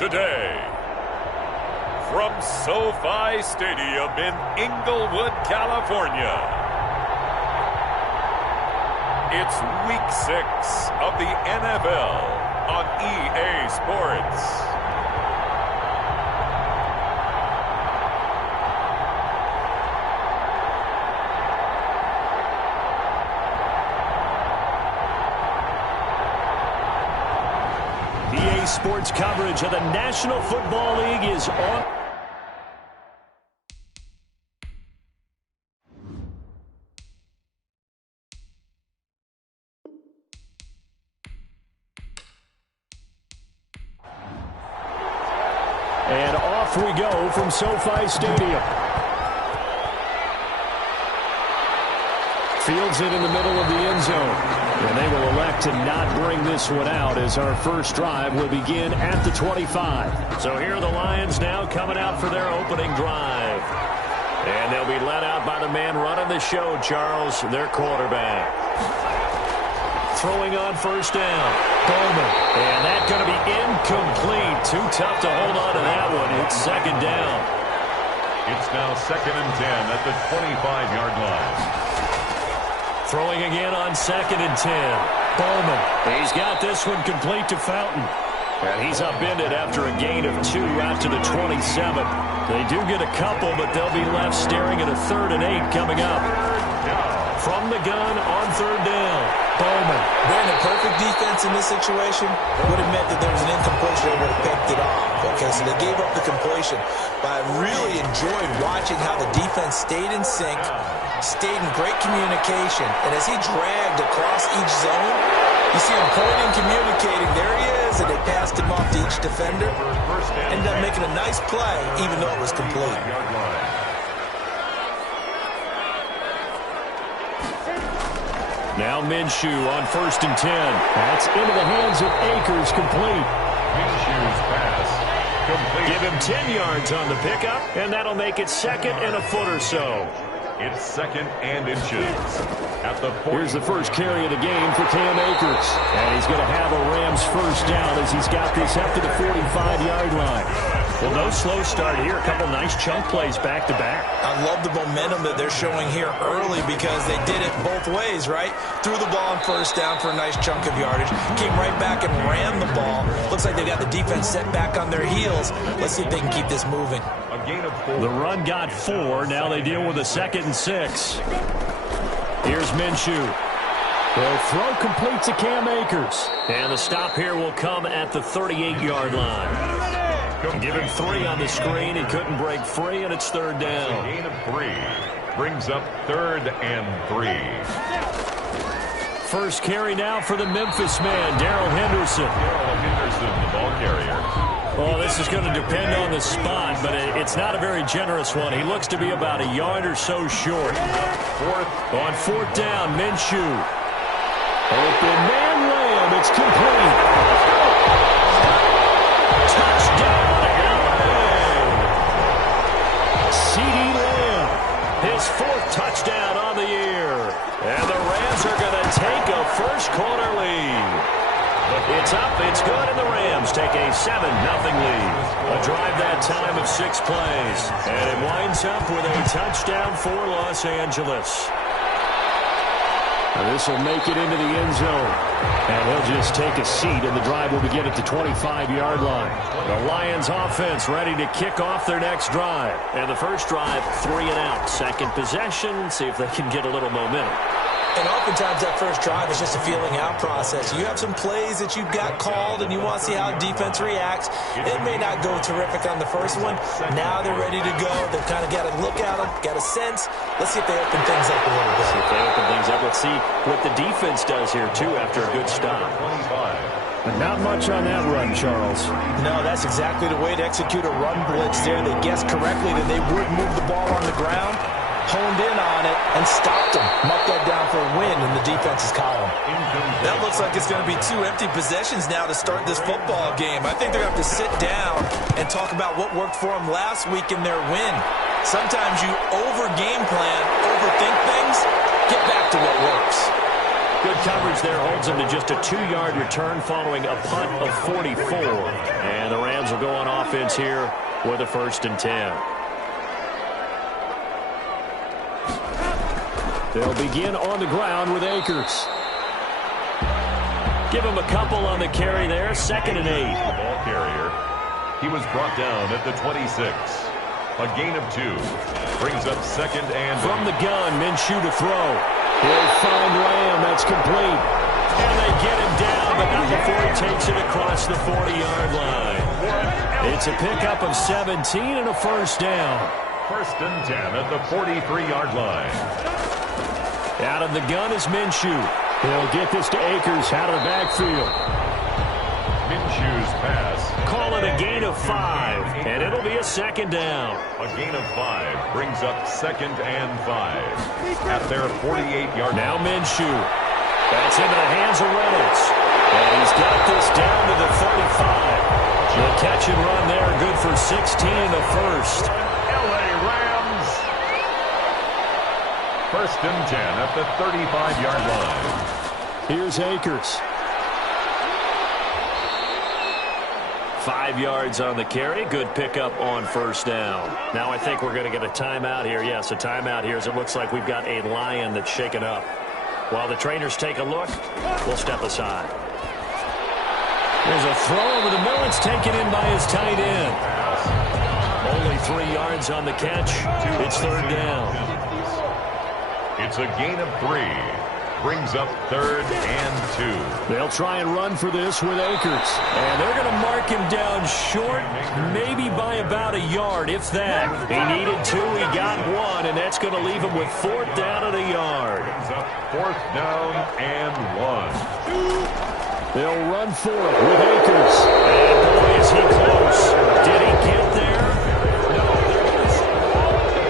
today. From SoFi Stadium in Inglewood, California, it's Week 6 of the NFL on EA Sports. EA Sports coverage of the National Football League is on. And off we go from SoFi Stadium. Fields it in the middle of the end zone. And they will elect to not bring this one out as our first drive will begin at the 25. So here are the Lions now coming out for their opening drive. And they'll be led out by the man running the show, Charles, their quarterback. Throwing on first down. Bowman. And that's going to be incomplete. Too tough to hold on to that one. It's second down. It's now 2nd and 10 at the 25-yard line. Throwing again on 2nd and 10. Bowman. He's got this one complete to Fountain. And he's upended after a gain of 2 out to the 27. They do get a couple, but they'll be left staring at a 3rd and 8 coming up. From the gun on 3rd down. Bowman. Brandon, perfect defense in this situation would have meant that there was an incompletion that would have picked it off. Okay, so they gave up the completion. But I really enjoyed watching how the defense stayed in sync, stayed in great communication, and as he dragged across each zone, you see him pointing, communicating, there he is, and they passed him off to each defender. Ended up making a nice play, even though it was complete. Now Minshew on 1st and 10. That's into the hands of Akers, complete. Minshew's pass complete. Give him 10 yards on the pickup, and that'll make it 2nd and a foot or so. It's 2nd and inches. At the 40. Here's the first carry of the game for Cam Akers. And he's going to have a Rams first down as he's got this up to the 45-yard line. Well, no slow start here. A couple nice chunk plays back-to-back. I love the momentum that they're showing here early because they did it both ways, right? Threw the ball on first down for a nice chunk of yardage. Came right back and ran the ball. Looks like they got the defense set back on their heels. Let's see if they can keep this moving. A gain of 4. The run got 4. Now they deal with a 2nd and 6. Here's Minshew. They'll throw complete to Cam Akers. And the stop here will come at the 38-yard line. Give him 3 on the screen. He couldn't break free, and it's 3rd down. A gain of 3. Brings up 3rd and 3. First carry now for the Memphis man, Darrell Henderson. Darrell Henderson, the ball carrier. Oh, this is going to depend on the spot, but it's not a very generous one. He looks to be about a yard or so short. On 4th down, Minshew. Open man Lamb. It's complete. Touchdown, L.A. CeeDee Lamb. His 4th touchdown on the year. And the Rams are going to take a first-quarter lead. It's up, it's good, and the Rams take a 7-0 lead. A drive that time of 6 plays. And it winds up with a touchdown for Los Angeles. This will make it into the end zone. And he'll just take a seat, and the drive will begin at the 25-yard line. The Lions offense ready to kick off their next drive. And the first drive, 3 and out. Second possession, see if they can get a little momentum. And oftentimes that first drive is just a feeling out process. You have some plays that you've got called and you want to see how defense reacts. It may not go terrific on the first one. Now they're ready to go. They've kind of got to look at them, got a sense. Let's see if they open things up a little bit. See if they open things up. Let's see what the defense does here, too, after a good stop. But not much on that run, Charles. No, that's exactly the way to execute a run blitz there. They guessed correctly that they would move the ball on the ground, honed in on it, and stopped them. Mucked that down for a win in the defense's column. That looks like it's going to be 2 empty possessions now to start this football game. I think they're going to have to sit down and talk about what worked for them last week in their win. Sometimes you over-game plan, overthink things, get back to what works. Good coverage there holds him to just a 2-yard return following a punt of 44. And the Rams will go on offense here with a 1st and 10. They'll begin on the ground with Akers. Give him a couple on the carry there. 2nd and 8. The ball carrier. He was brought down at the 26. A gain of 2. Brings up 2nd and 8. From the gun, Minshew to throw. He'll find Lamb. That's complete. And they get him down, but not before he takes it across the 40-yard line. It's a pickup of 17 and a 1st down. 1st and 10 at the 43-yard line. Out of the gun is Minshew. He'll get this to Akers out of the backfield. Minshew's pass. Call it a gain of 5, and it'll be a 2nd down. A gain of 5 brings up 2nd and 5 at their 48-yard line. Now Minshew. That's into the hands of Reynolds. And he's got this down to the 35. The catch and run there, good for 16 in the 1st. LA Rams. 1st and 10 at the 35-yard line. Here's Akers. 5 yards on the carry. Good pickup on 1st down. Now I think we're going to get a timeout here. Yes, a timeout here as it looks like we've got a lion that's shaken up. While the trainers take a look, we'll step aside. There's a throw over the middle. It's taken in by his tight end. Only 3 yards on the catch. It's 3rd down. It's a gain of 3. Brings up 3rd and 2. They'll try and run for this with Akers. And they're going to mark him down short, maybe by about a yard, if that. He needed 2, he got 1, and that's going to leave him with 4th down and a yard. Brings up 4th down and 1. They'll run for it with Akers. And boy, is he close. Did he get there?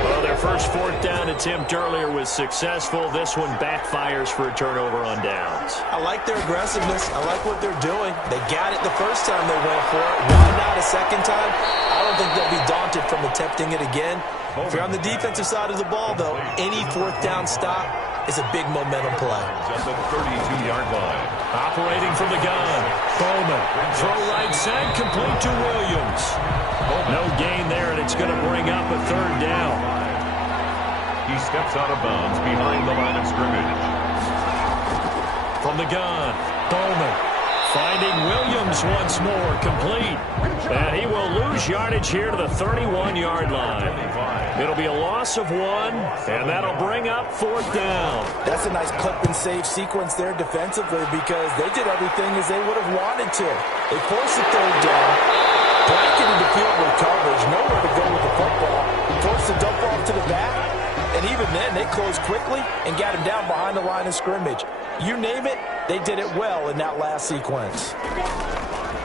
Well, their first 4th down attempt earlier was successful. This one backfires for a turnover on downs. I like their aggressiveness. I like what they're doing. They got it the first time they went for it. Why not a second time? I don't think they'll be daunted from attempting it again. If you're on the defensive side of the ball, though, any 4th down stop is a big momentum play. At the 32-yard line. Operating from the gun. Bowman. Throw right side, complete to Williams. No gain there, and it's going to bring up a 3rd down. He steps out of bounds behind the line of scrimmage. From the gun, Bowman. Finding Williams once more, complete. And he will lose yardage here to the 31-yard line. It'll be a loss of 1, and that'll bring up 4th down. That's a nice clip and save sequence there defensively because they did everything as they would have wanted to. They forced the 3rd down, blanketed the field with coverage, nowhere to go with the football, forced the dump off to the back, and even then they closed quickly and got him down behind the line of scrimmage. You name it, they did it well in that last sequence.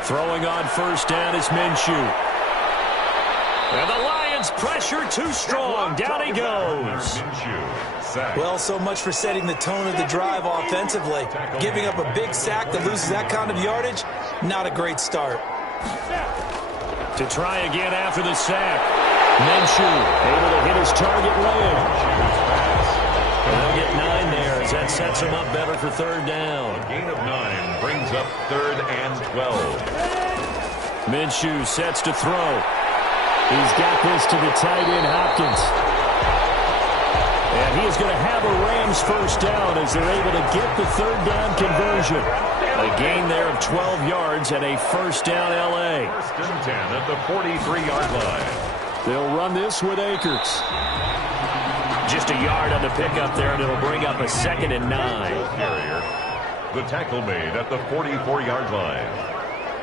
Throwing on 1st down is Minshew. And the Lions pressure too strong. Down he goes. Well, so much for setting the tone of the drive offensively. Giving up a big sack that loses that kind of yardage, not a great start. To try again after the sack. Minshew able to hit his target Lamb. They'll get 9 there as that sets him up better for 3rd down. A gain of 9 brings up 3rd and 12. Minshew sets to throw. He's got this to the tight end Hopkins. And he is going to have a Rams 1st down as they're able to get the 3rd down conversion. A gain there of 12 yards and a 1st down LA. 1st and 10 at the 43-yard line. They'll run this with Akers. Just a yard on the pickup there, and it'll bring up a 2nd and 9. Carrier. The tackle made at the 44-yard line.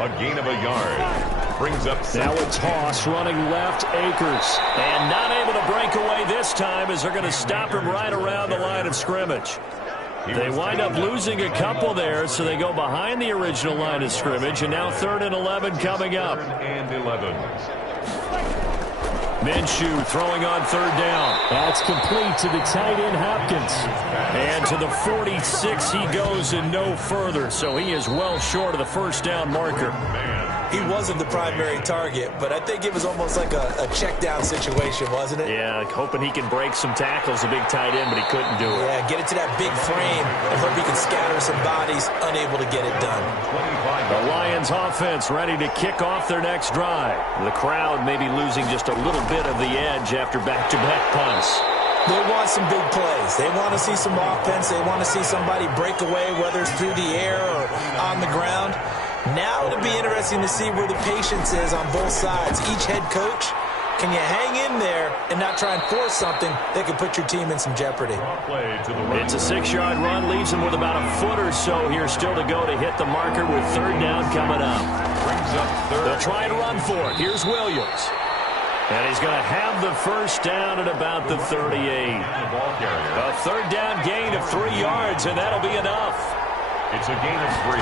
A gain of a yard. Brings up 7. Now a toss running left, Akers. And not able to break away this time as they're going to stop him right around the line of scrimmage. They wind up losing a couple there, so they go behind the original line of scrimmage, and now 3rd and 11 coming up. 3rd and 11. Minshew throwing on 3rd down. That's complete to the tight end Hopkins. And to the 46 he goes and no further, so he is well short of the 1st down marker. he wasn't the primary target, but I think it was almost like a check down situation, wasn't it? Yeah, hoping he can break some tackles, a big tight end, but he couldn't do it. Yeah, get it to that big frame and hope he can scatter some bodies, unable to get it done. The Lions offense ready to kick off their next drive. The crowd may be losing just a little bit of the edge after back-to-back punts. They want some big plays. They want to see some offense. They want to see somebody break away, whether it's through the air or on the ground. Now it'll be interesting to see where the patience is on both sides. Each head coach, can you hang in there and not try and force something that could put your team in some jeopardy? It's a 6-yard run, leaves them with about a foot or so here still to go to hit the marker with third down coming up. They'll try and run for it. Here's Williams. And he's going to have the first down at about the 38. A third down gain of 3 yards, and that'll be enough. It's a gain of 3.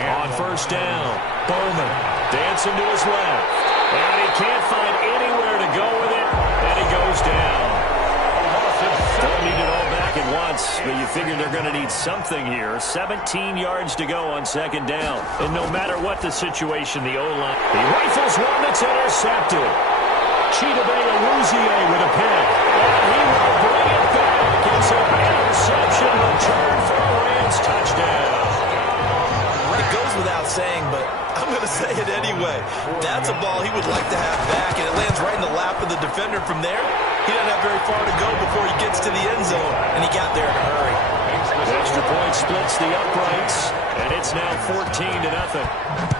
On first down, Bowman dancing to his left. And he can't find anywhere to go with it, and he goes down. Don't need it all back at once, but you figure they're going to need something here. 17 yards to go on second down. And no matter what the situation, the O-line, he rifles one that's intercepted. Chidobe Awuzie with a pick. And he will bring it back. It's an interception return for a Rams touchdown. It goes without saying, but I'm going to say it anyway. That's a ball he would like to have back, and it lands right in the lap of the defender from there. He doesn't have very far to go before he gets to the end zone, and he got there in a hurry. The extra point splits the uprights, and it's now 14-0.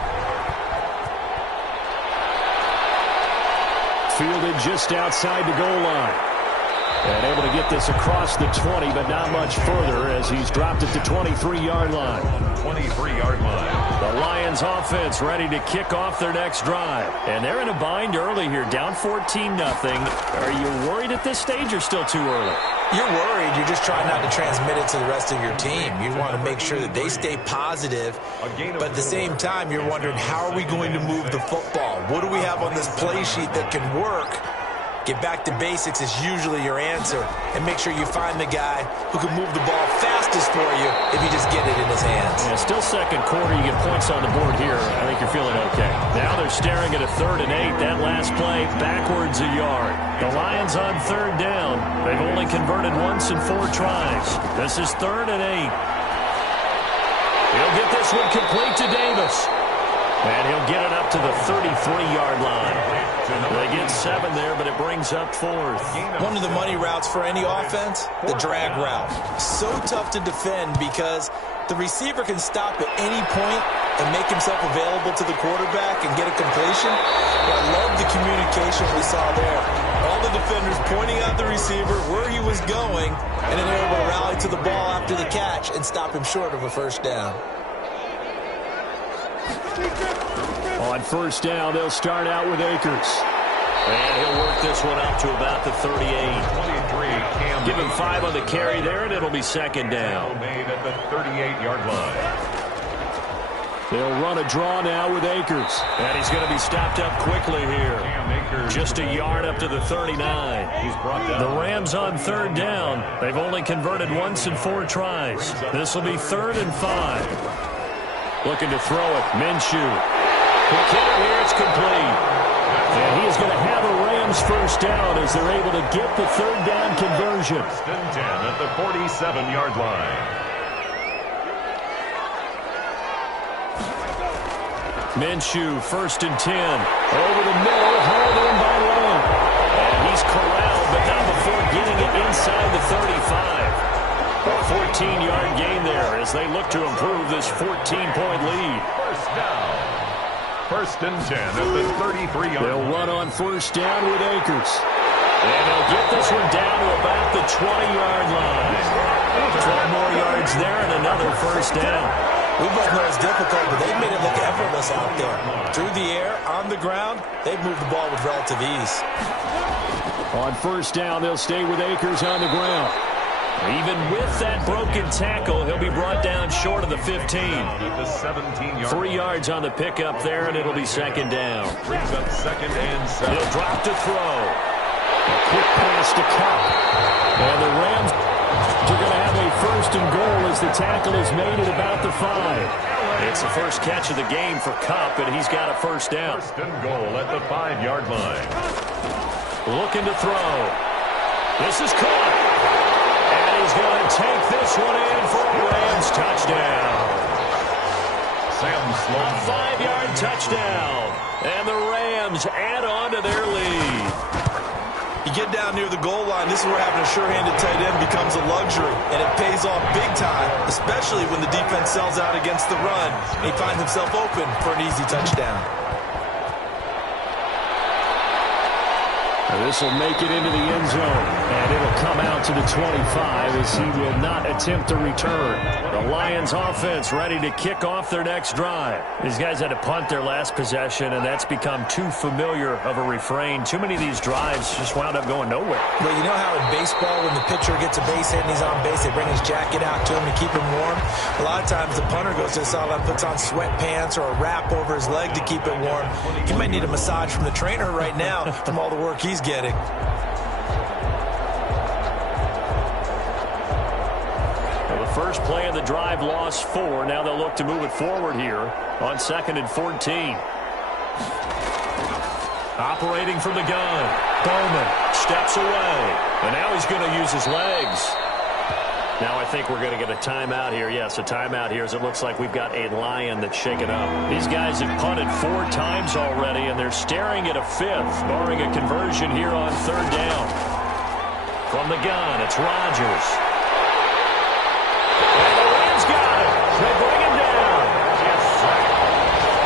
Fielded just outside the goal line. And able to get this across the 20, but not much further as he's dropped it to 23-yard line. 23-yard line. The Lions offense ready to kick off their next drive. And they're in a bind early here, down 14-0. Are you worried at this stage or still too early? You're worried. You're just trying not to transmit it to the rest of your team. You want to make sure that they stay positive, but at the same time, you're wondering, how are we going to move the football? What do we have on this play sheet that can work? Get back to basics is usually your answer, and make sure you find the guy who can move the ball fastest for you if you just get it in his hands. Yeah, still second quarter. You get points on the board here. I think you're feeling okay. Now they're staring at a 3rd and 8. That last play, backwards a yard. The Lions on 3rd down. They've only converted once in 4 tries. This is 3rd and 8. He'll get this one complete to Davis. And he'll get it up to the 33-yard line. They get 7 there, but it brings up 4th. One of the money routes for any offense, the drag route. So tough to defend because the receiver can stop at any point and make himself available to the quarterback and get a completion. But I love the communication we saw there. All the defenders pointing out the receiver where he was going, and then they're able to rally to the ball after the catch and stop him short of a first down. On first down, they'll start out with Akers. And he'll work this one up to about the 38. Give him 5 on the carry there, and it'll be second down. Made at the 38-yard line. They'll run a draw now with Akers. And he's going to be stopped up quickly here. Just a yard up to the 39. He's brought down. The Rams on 3rd down. They've only converted once in 4 tries. This will be 3rd and 5. Looking to throw it. Minshew. He'll get it here. It's complete. And he's going to have a Rams first down as they're able to get the 3rd down conversion. 10 at the 47-yard line. Minshew, 1st and 10. Over the middle, hauled in by Long. And he's corralled, but not before getting it inside the 35. A 14-yard gain there as they look to improve this 14-point lead. First down. 1st and 10 at the 33-yard line. They'll run on first down with Akers. And they'll get this one down to about the 20-yard line. 12 more yards there and another first down. We both know it's difficult, but they've made it look effortless out there. Through the air, on the ground, they've moved the ball with relative ease. On first down, they'll stay with Akers on the ground. Even with that broken tackle, he'll be brought down short of the 15. 3 yards on the pickup there, and it'll be second down. Brings up 2nd and 7. He'll drop to throw. A quick pass to Cup. And the Rams are going to have a 1st and goal as the tackle is made at about the 5. It's the first catch of the game for Kupp, and he's got a first down. First and goal at the 5-yard line. Looking to throw. This is caught. And he's going to take this one in for a Rams touchdown. A 5-yard touchdown. And the Rams add on to their lead. You get down near the goal line, this is where having a sure-handed tight end becomes a luxury, and it pays off big time, especially when the defense sells out against the run, and he finds himself open for an easy touchdown. This will make it into the end zone, and it'll come out to the 25 as he will not attempt to return. The Lions offense ready to kick off their next drive. These guys had to punt their last possession, and that's become too familiar of a refrain. Too many of these drives just wound up going nowhere. Well, you know how in baseball when the pitcher gets a base hit and he's on base, they bring his jacket out to him to keep him warm? A lot of times the punter goes to the sideline, puts on sweatpants or a wrap over his leg to keep it warm. He might need a massage from the trainer right now from all the work he's getting. Well, the first play of the drive lost 4. Now they'll look to move it forward here on 2nd and 14. Operating from the gun. Bowman steps away. And now he's going to use his legs. Now I think we're going to get a timeout here. Yes, a timeout here as it looks like we've got a Lion that's shaken up. These guys have punted 4 times already, and they're staring at a 5th, barring a conversion here on 3rd down. From the gun, it's Rodgers. And the Rams got it. They bring him down.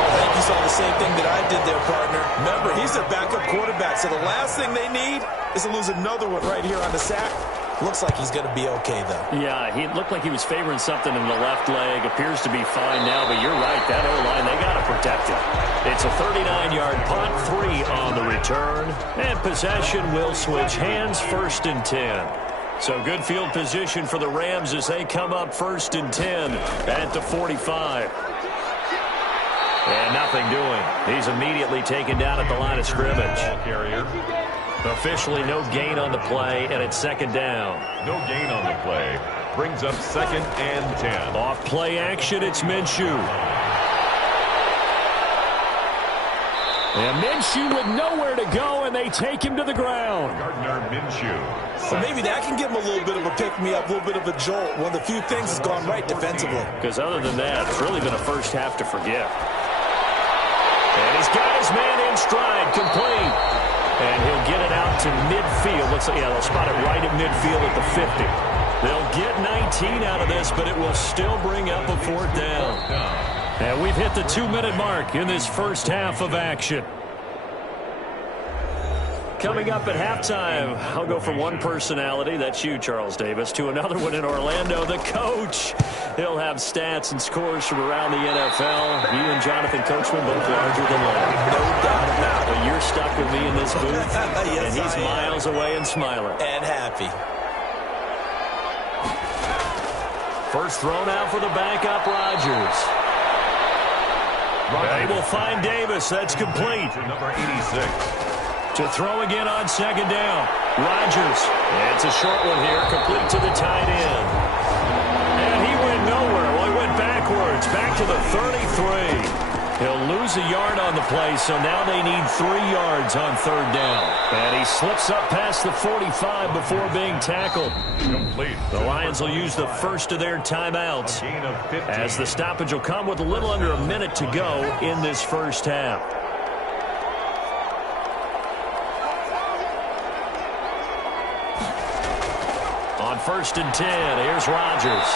I think you saw the same thing that I did there, partner. Remember, he's their backup quarterback, so the last thing they need is to lose another one right here on the sack. Looks like he's going to be okay, though. Yeah, he looked like he was favoring something in the left leg. Appears to be fine now, but you're right. That O-line, they got to protect it. It's a 39-yard punt, 3 on the return. And possession will switch hands, 1st and 10. So good field position for the Rams as they come up 1st and 10 at the 45. And nothing doing. He's immediately taken down at the line of scrimmage. Officially no gain on the play, and it's 2nd down. No gain on the play. Brings up 2nd and 10. Off play action, it's Minshew. And Minshew with nowhere to go, and they take him to the ground. Gardner Minshew. So maybe that can give him a little bit of a pick-me-up, a little bit of a jolt. One of the few things that's gone right defensively. Because other than that, it's really been a first half to forget. And he's got his man in stride, complete. And he'll get it out to midfield. Looks like, yeah, they'll spot it right at midfield at the 50. They'll get 19 out of this, but it will still bring up a 4th down. And we've hit the 2-minute mark in this first half of action. Coming up at halftime, I'll go from one personality, that's you, Charles Davis, to another one in Orlando, the coach. He'll have stats and scores from around the NFL. You and Jonathan Coachman both larger than life. No doubt about it. But you're stuck with me in this booth, Yes, and he's miles away and smiling. And happy. First thrown out for the backup, Rodgers. They will find Davis. That's complete. To number 86. To throw again on 2nd down. Rodgers. It's a short one here, complete to the tight end. And he went nowhere. Well, he went backwards, back to the 33. He'll lose a yard on the play, so now they need 3 yards on 3rd down. And he slips up past the 45 before being tackled. Complete. The Lions will use the first of their timeouts, as the stoppage will come with a little under a minute to go in this first half. On 1st and 10, here's Rodgers.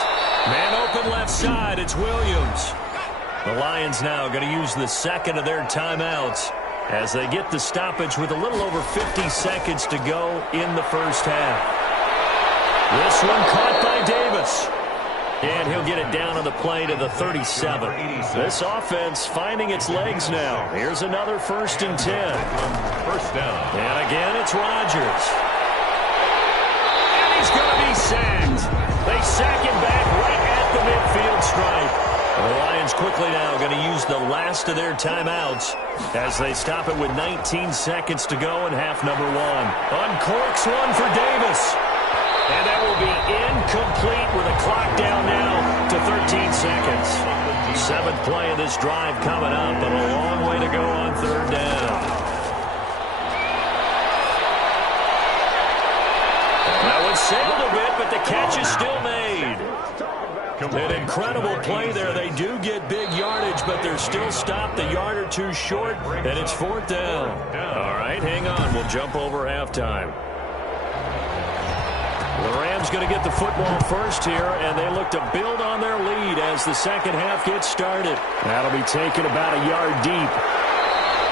Man open left side, it's Williams. The Lions now going to use the 2nd of their timeouts as they get the stoppage with a little over 50 seconds to go in the first half. This one caught by Davis. And he'll get it down on the play to the 37. This offense finding its legs now. Here's another 1st and 10. First down. And again, it's Rodgers. And he's going to be sacked. They sack him back right at the midfield stripe. The Lions quickly now going to use the last of their timeouts as they stop it with 19 seconds to go in half number 1. Uncorks one for Davis. And that will be incomplete with a clock down now to 13 seconds. 7th play of this drive coming up, but a long way to go on 3rd down. That one sailed a bit, but the catch is still made. An incredible play there. They do get big yardage, but they're still stopped a yard or two short, and it's 4th down. All right, hang on. We'll jump over halftime. The Rams going to get the football first here, and they look to build on their lead as the second half gets started. That'll be taken about a yard deep.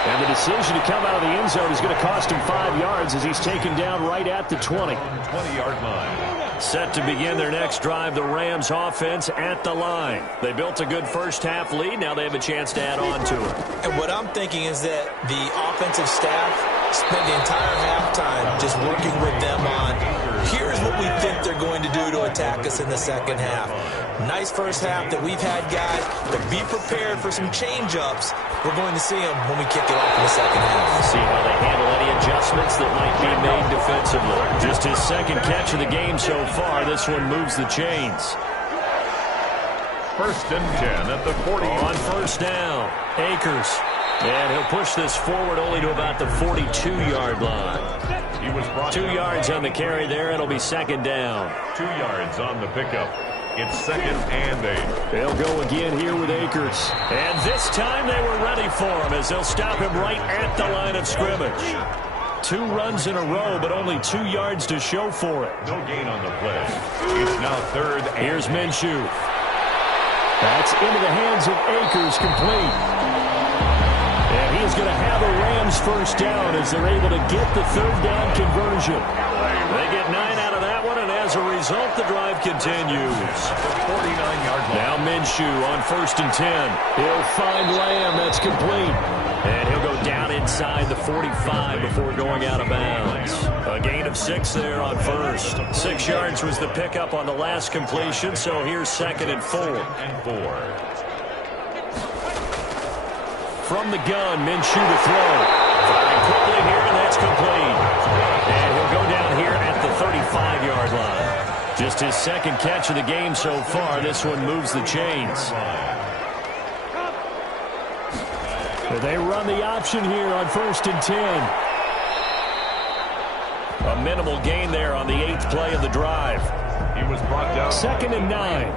And the decision to come out of the end zone is going to cost him 5 yards as he's taken down right at the 20. 20-yard line. Set to begin their next drive, the Rams offense at the line. They built a good first half lead. Now they have a chance to add on to it. And what I'm thinking is that the offensive staff spent the entire halftime just working with them on, here's what we think they're going to do to attack us in the second half. Nice first half that we've had, guys, but be prepared for some change-ups. We're going to see them when we kick it off in the second half. See how they handle any adjustments that might be made defensively. Just his second catch of the game so far. This one moves the chains. 1st and 10 at the 40. On 1st down, Akers. And he'll push this forward only to about the 42-yard line. He was brought 2 yards on the carry there. It'll be 2nd down. 2 yards on the pickup. It's 2nd and 8. They'll go again here with Akers. And this time they were ready for him as they'll stop him right at the line of scrimmage. 2 runs in a row, but only 2 yards to show for it. No gain on the play. It's now 3rd and Here's Minshew. That's into the hands of Akers, complete. And he's going to have a Rams first down as they're able to get the 3rd down conversion. They get 9 out of that one, and as a result, the drive continues. 49-yard line. Now Minshew on 1st and 10. He'll find Lamb. That's complete. And he'll go down inside the 45 before going out of bounds. A gain of 6 there on 1st. 6 yards was the pickup on the last completion, so here's 2nd and 4. From the gun, Minshew to throw. Firing quickly here, and that's complete. And he'll go down here at the 35-yard line. Just his 2nd catch of the game so far. This one moves the chains. They run the option here on 1st and 10. A minimal gain there on the 8th play of the drive. He was brought down. 2nd and 9.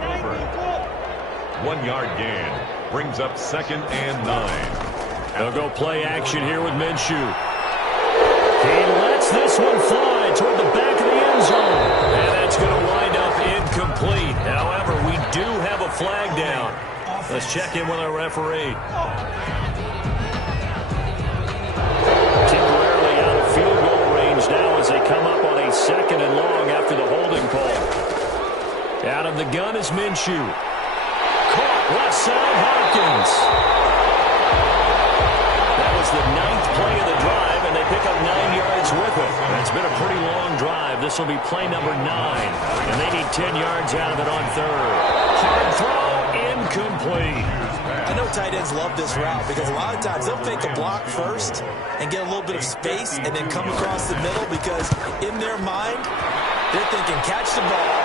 1-yard gain. Brings up 2nd and 9. They'll go play action here with Minshew. He lets this one fly toward the back of the end zone. And that's going to wind up incomplete. However, we do have a flag down. Let's check in with our referee. Temporarily out of field goal range now as they come up on a 2nd and long after the holding call. Out of the gun is Minshew. Caught left side, Hopkins. That was the 9th play of the drive, and they pick up 9 yards with it. It's been a pretty long drive. This will be play number 9, and they need 10 yards out of it on 3rd. Hard throw, incomplete. I know tight ends love this route because a lot of times they'll fake a block first and get a little bit of space and then come across the middle because in their mind, they're thinking catch the ball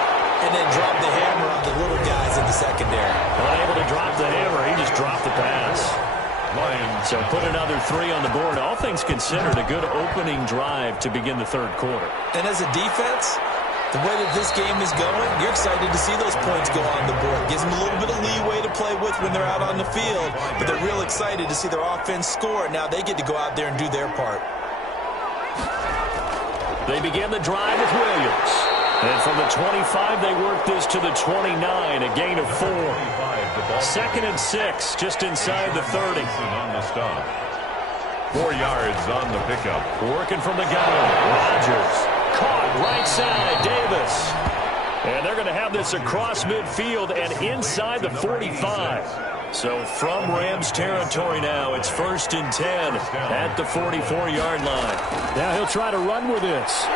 and then drop the hammer on the little guys in the secondary. Unable to drop the hammer, he just dropped the pass. So put another 3 on the board. All things considered, a good opening drive to begin the 3rd quarter. And as a defense, the way that this game is going, you're excited to see those points go on the board. Gives them a little bit of leeway to play with when they're out on the field, but they're real excited to see their offense score. Now they get to go out there and do their part. They begin the drive with Williams. And from the 25, they work this to the 29, a gain of 4. 2nd and 6, just inside the 30. On the stop. 4 yards on the pickup. Working from the gun, Rodgers. Caught right side, Davis. And they're going to have this across midfield and inside the 45. So from Rams territory now, it's 1st and 10 at the 44-yard line. Now he'll try to run with this.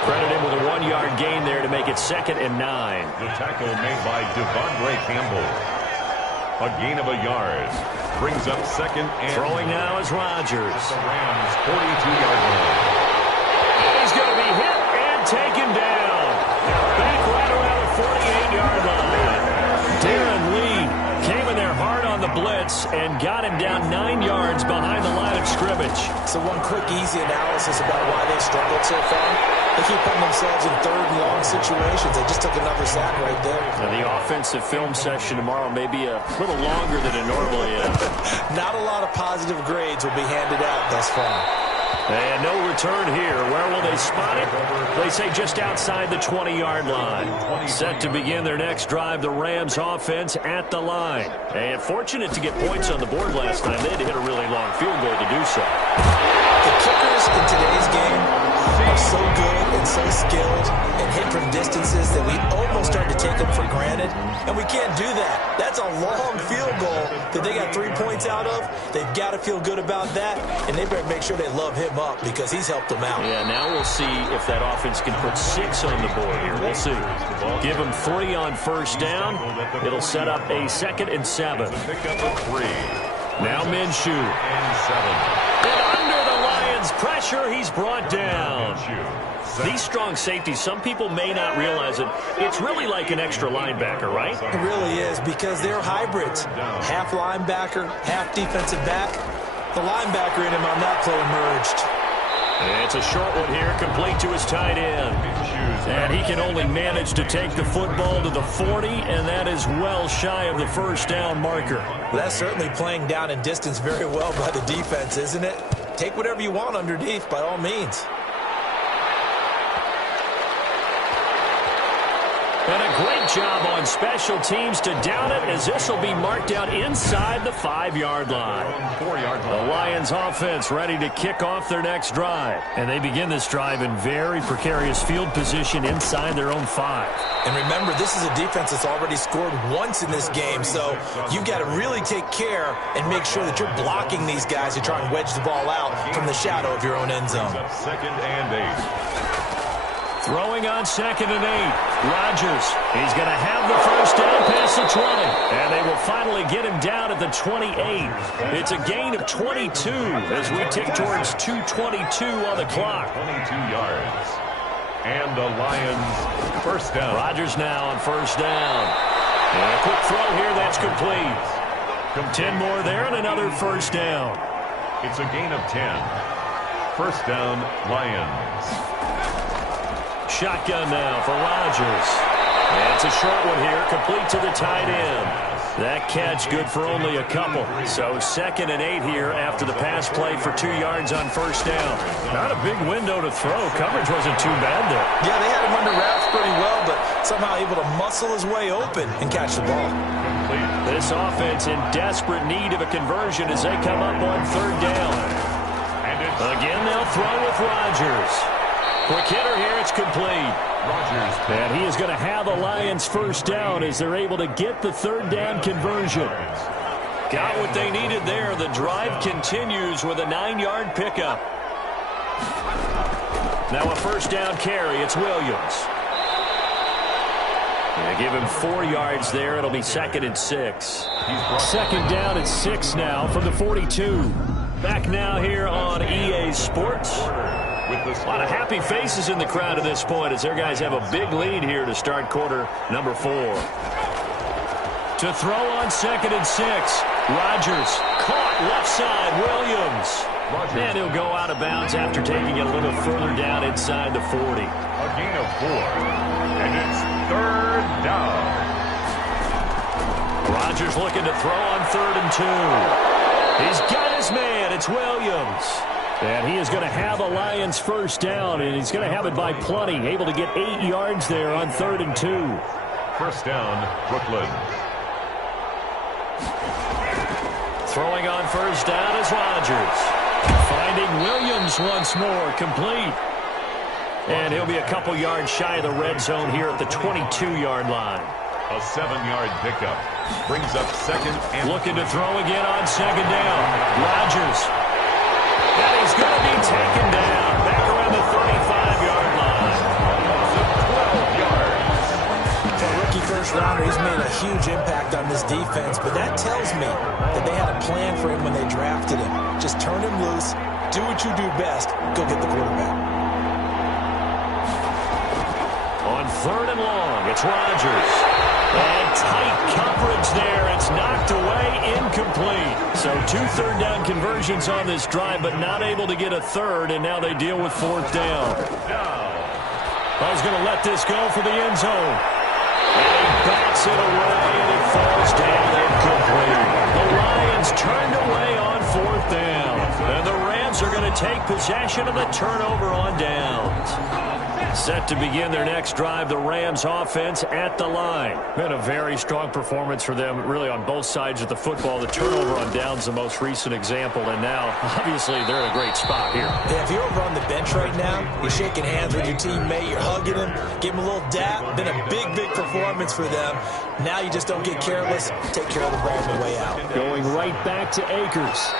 Credit him with a 1-yard gain there to make it 2nd and 9. The tackle made by Devondre Campbell. A gain of a yard. Brings up 2nd and... Throwing now is Rodgers. The Rams' 42-yard line. He's going to be hit taken down. Back right around the 48-yard line. Darren Lee came in there hard on the blitz and got him down 9 yards behind the line of scrimmage. So one quick, easy analysis about why they struggled so far. They keep putting themselves in third and long situations. They just took another sack right there. Now the offensive film session tomorrow may be a little longer than it normally is. Not a lot of positive grades will be handed out thus far. And no return here. Where will they spot it? They say just outside the 20-yard line. Set to begin their next drive, the Rams offense at the line. And fortunate to get points on the board last time. They had to hit a really long field goal to do so. The kickers in today's game are so good and so skilled and hit from distances that we almost start to take them for granted. And we can't do that. That's a long field goal that they got 3 points out of. They've got to feel good about that. And they better make sure they love him up because he's helped them out. Yeah, now we'll see if that offense can put 6 on the board here. We'll see. Give them 3 on first down. It'll set up a 2nd and 7. Now Minshew. And under the Lions' pressure, he's brought down. These strong safeties, some people may not realize it. It's really like an extra linebacker, right? It really is because they're hybrids. Half linebacker, half defensive back. The linebacker in him on that play emerged. And it's a short one here, complete to his tight end. And he can only manage to take the football to the 40, and that is well shy of the first down marker. Well, that's certainly playing down in distance very well by the defense, isn't it? Take whatever you want underneath, by all means. And a great job on special teams to down it, as this will be marked out inside the 5-yard line. The Lions offense ready to kick off their next drive. And they begin this drive in very precarious field position inside their own 5. And remember, this is a defense that's already scored once in this game, so you've got to really take care and make sure that you're blocking these guys who try and wedge the ball out from the shadow of your own end zone. 2nd and 8. Throwing on 2nd and 8. Rodgers, he's going to have the first down past the 20. And they will finally get him down at the 28. It's a gain of 22 as we tick towards 2:22 on the clock. 22 yards. And the Lions first down. Rodgers now on first down. And a quick throw here, that's complete. 10 more there and another first down. It's a gain of 10. First down, Lions. Shotgun now for Rodgers. And it's a short one here, complete to the tight end. That catch good for only a couple. So 2nd and 8 here after the pass play for 2 yards on first down. Not a big window to throw. Coverage wasn't too bad there. Yeah, they had him under wraps pretty well, but somehow able to muscle his way open and catch the ball. This offense in desperate need of a conversion as they come up on 3rd down. Again, they'll throw with Rodgers. Quick hitter here, it's complete. And he is going to have the Lions first down as they're able to get the 3rd down conversion. Got what they needed there. The drive continues with a 9-yard pickup. Now a first down carry, it's Williams. They give him 4 yards there. It'll be 2nd and 6. 2nd down and 6 now from the 42. Back now here on EA Sports. A lot of happy faces in the crowd at this point as their guys have a big lead here to start quarter number 4. To throw on 2nd and 6. Rodgers caught left side. Williams. And he'll go out of bounds after taking it a little further down inside the 40. A gain of 4. And it's 3rd down. Rodgers looking to throw on 3rd and 2. He's got his man. It's Williams. And he is going to have a Lions first down, and he's going to have it by plenty. Able to get 8 yards there on 3rd and 2. First down, Brooklyn. Throwing on first down is Rodgers. Finding Williams once more, complete. And he'll be a couple yards shy of the red zone here at the 22-yard line. A 7-yard pickup. Brings up 2nd and... Looking to throw again on 2nd down. Rodgers. And he's going to be taken down back around the 35-yard line. 12 yards. For a rookie first-rounder, he's made a huge impact on this defense, but that tells me that they had a plan for him when they drafted him. Just turn him loose, do what you do best, go get the quarterback. third and long. It's Rodgers. And tight coverage there. It's knocked away, incomplete. So 2 third-down conversions on this drive, but not able to get a third, and now they deal with 4th down. I was going to let this go for the end zone. And he bats it away, and it falls down incomplete. The Lions turned away on 4th down. And the Rams are going to take possession of the turnover on downs. Set to begin their next drive, the Rams offense at the line. Been a very strong performance for them, really on both sides of the football. The turnover on downs, the most recent example, and now, obviously, they're in a great spot here. Yeah, if you're over on the bench right now, you're shaking hands with your teammate, you're hugging him, give him a little dap. Been a big, big performance for them. Now you just don't get careless. Take care of the ball on the way out. Going right back to Akers.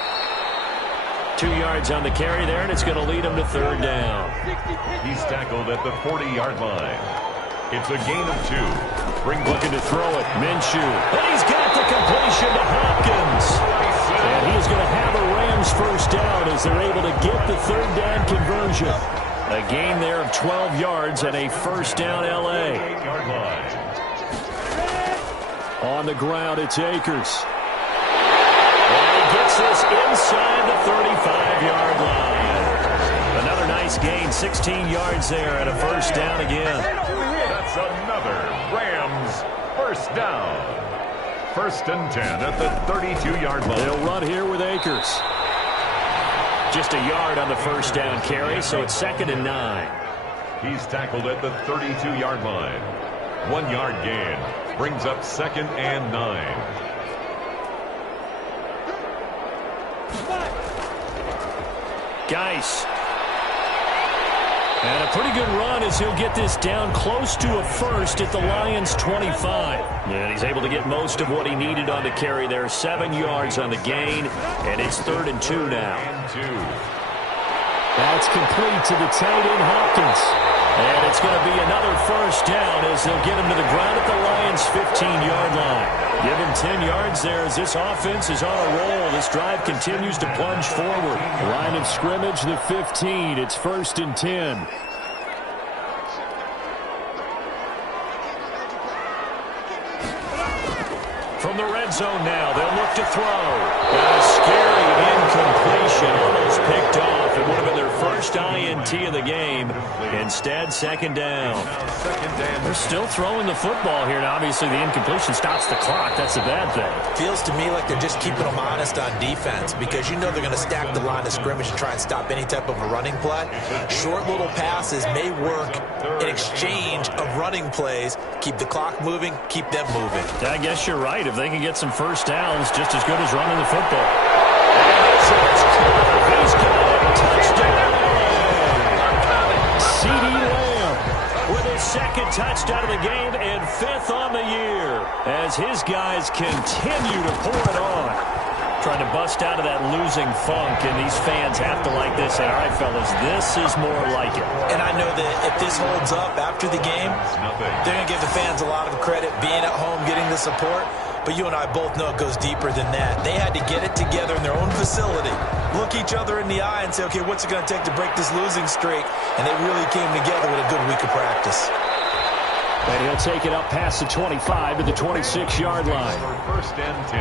2 yards on the carry there, and it's going to lead him to 3rd down. He's tackled at the 40-yard line. It's a gain of 2. Looking to throw it. Minshew. And he's got the completion to Hopkins. And he's going to have a Rams first down as they're able to get the 3rd down conversion. A gain there of 12 yards and a first down L.A. On the ground, it's Akers. Gets this inside the 35-yard line. Another nice gain, 16 yards there, and a first down again. That's another Rams first down. 1st and 10 at the 32-yard line. They'll run here with Akers. Just a yard on the first down carry, so it's 2nd and 9. He's tackled at the 32-yard line. 1 yard gain brings up 2nd and 9. Geis. And a pretty good run as he'll get this down close to a first at the Lions' 25. And he's able to get most of what he needed on the carry there. 7 yards on the gain, and it's 3rd and 2 now. That's complete to the tight end, Hopkins. And it's going to be another first down as they'll get him to the ground at the Lions' 15-yard line. Give him 10 yards there as this offense is on a roll. This drive continues to plunge forward. Line of scrimmage, the 15. It's 1st and 10. From the red zone now, they'll look to throw. Got a scary incompletion, almost picked off. It would have been their first INT of the game. Instead, 2nd down. They're still throwing the football here. Now, obviously, the incompletion stops the clock. That's a bad thing. Feels to me like they're just keeping them honest on defense because you know they're going to stack the line of scrimmage and try and stop any type of a running play. Short little passes may work in exchange of running plays. Keep the clock moving, keep them moving. I guess you're right. If they can get some first downs, just as good as running the football. He's got a touchdown. C.D. Lamb with his 2nd touchdown of the game and 5th on the year as his guys continue to pour it on. Trying to bust out of that losing funk, and these fans have to like this. Say, all right, fellas, this is more like it. And I know that if this holds up after the game, they're going to give the fans a lot of credit being at home, getting the support. But you and I both know it goes deeper than that. They had to get it together in their own facility, look each other in the eye and say, okay, what's it going to take to break this losing streak? And they really came together with a good week of practice. And he'll take it up past the 25 to the 26-yard line. 1st and 10.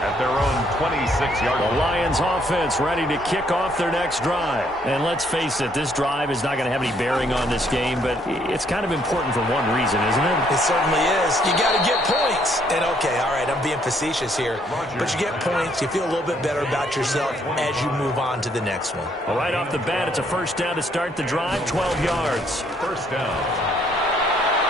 At their own 26-yard line. The Lions offense ready to kick off their next drive. And let's face it, this drive is not going to have any bearing on this game, but it's kind of important for one reason, isn't it? It certainly is. You got to get points. And okay, all right, I'm being facetious here, but you get points, you feel a little bit better about yourself as you move on to the next one. Well, right off the bat, it's a first down to start the drive, 12 yards. First down.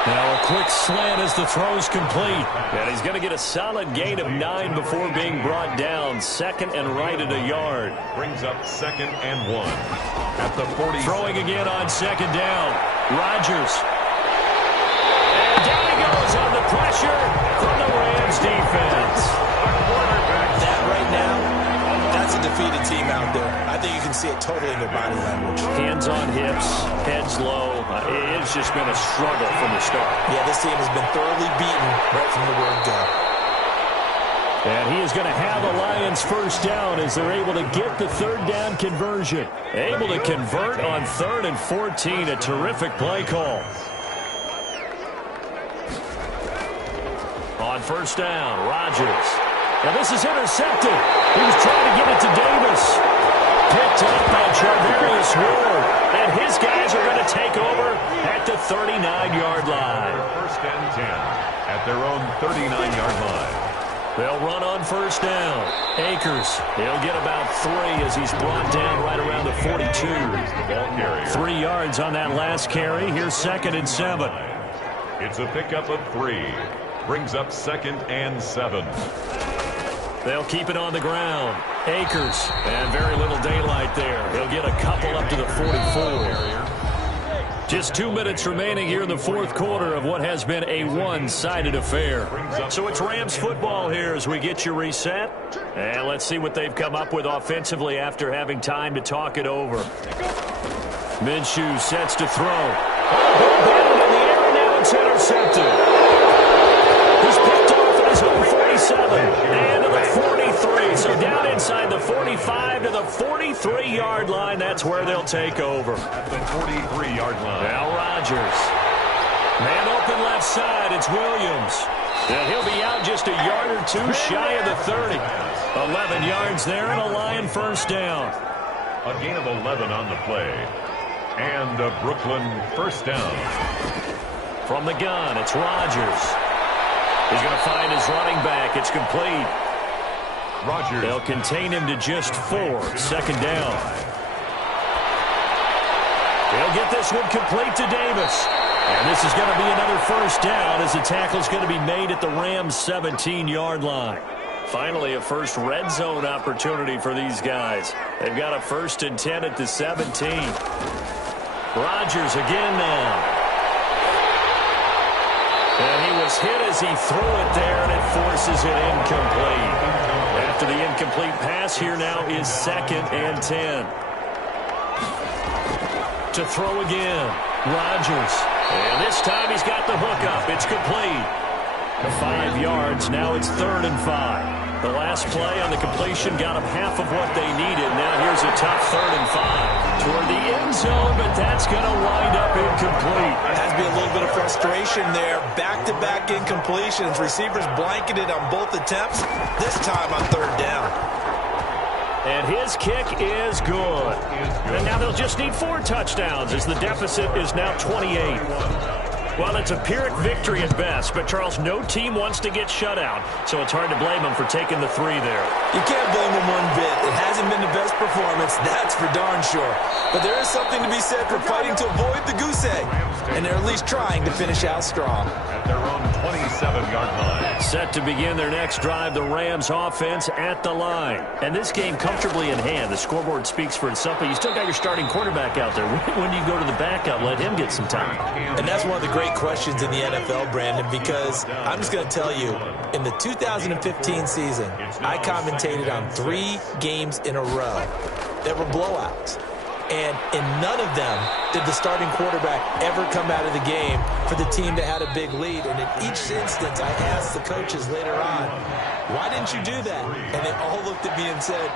Now a quick slant as the throw's complete. And he's going to get a solid gain of 9 before being brought down. 2nd and right at a yard. Brings up 2nd and 1. At the 40. Throwing again on 2nd down. Rodgers. And down he goes on the pressure from the Rams defense. That right now, that's a defeated team out there. I think you can see it totally in their body language. Hands on hips, heads low. It's just been a struggle from the start. Yeah, this team has been thoroughly beaten right from the word go. And he is going to have a Lions first down as they're able to get the 3rd down conversion. Able to convert on 3rd and 14. A terrific play call. On first down, Rodgers. Now this is intercepted. He was trying to get it to Davis. Picked up by Charvarius Ward. And his guys are going to take over at the 39-yard line. First and 10 at their own 39-yard line. They'll run on first down. Akers, he'll get about 3 as he's brought down right around the 42. 3 yards on that last carry. Here's 2nd and 7. It's a pickup of 3. Brings up 2nd and 7. They'll keep it on the ground. Akers, and very little daylight there. He'll get a couple up to the 44. Just 2 minutes remaining here in the fourth quarter of what has been a one-sided affair. So it's Rams football here as we get you reset. And let's see what they've come up with offensively after having time to talk it over. Minshew sets to throw. Oh, in the air, and now it's intercepted. He's picked off at his own 47 and to the 43. So down inside the 45 to the 43-yard line. That's where they'll take over. At the 43-yard line. Now Rodgers. Man open left side. It's Williams. And he'll be out just a yard or 2 shy of the 30. 11 yards there and a Lion first down. A gain of 11 on the play. And a Brooklyn first down. From the gun, it's Rodgers. He's going to find his running back. It's complete. Rodgers. They'll contain him to just 4. 2nd down. He'll get this one complete to Davis. And this is going to be another first down as the tackle's going to be made at the Rams' 17-yard line. Finally, a first red zone opportunity for these guys. They've got a 1st and 10 at the 17. Rodgers again now. And he was hit as he threw it there, and it forces it incomplete. After the incomplete pass, here now is 2nd and 10. To throw again, Rodgers. And this time he's got the hook up. It's complete. 5 yards. Now it's 3rd and 5. The last play on the completion got them half of what they needed. Now here's a tough 3rd and 5. Toward the end zone, but that's going to wind up incomplete. Has to be a little bit of frustration there. Back-to-back incompletions. Receivers blanketed on both attempts. This time on 3rd down. And his kick is good. And now they'll just need 4 touchdowns as the deficit is now 28. Well, it's a Pyrrhic victory at best, but, Charles, no team wants to get shut out, so it's hard to blame them for taking the 3 there. You can't blame them one bit. It hasn't been the best performance, that's for darn sure. But there is something to be said for fighting to avoid the goose egg, and they're at least trying to finish out strong. At their own 27-yard line. Set to begin their next drive, the Rams offense at the line. And this game comfortably in hand. The scoreboard speaks for itself, but you still got your starting quarterback out there. When do you go to the backup, let him get some time? And that's one of the great questions in the NFL, Brandon, because I'm just going to tell you, in the 2015 season, I commentated on 3 games in a row that were blowouts. And in none of them did the starting quarterback ever come out of the game for the team that had a big lead. And in each instance, I asked the coaches later on, why didn't you do that? And they all looked at me and said,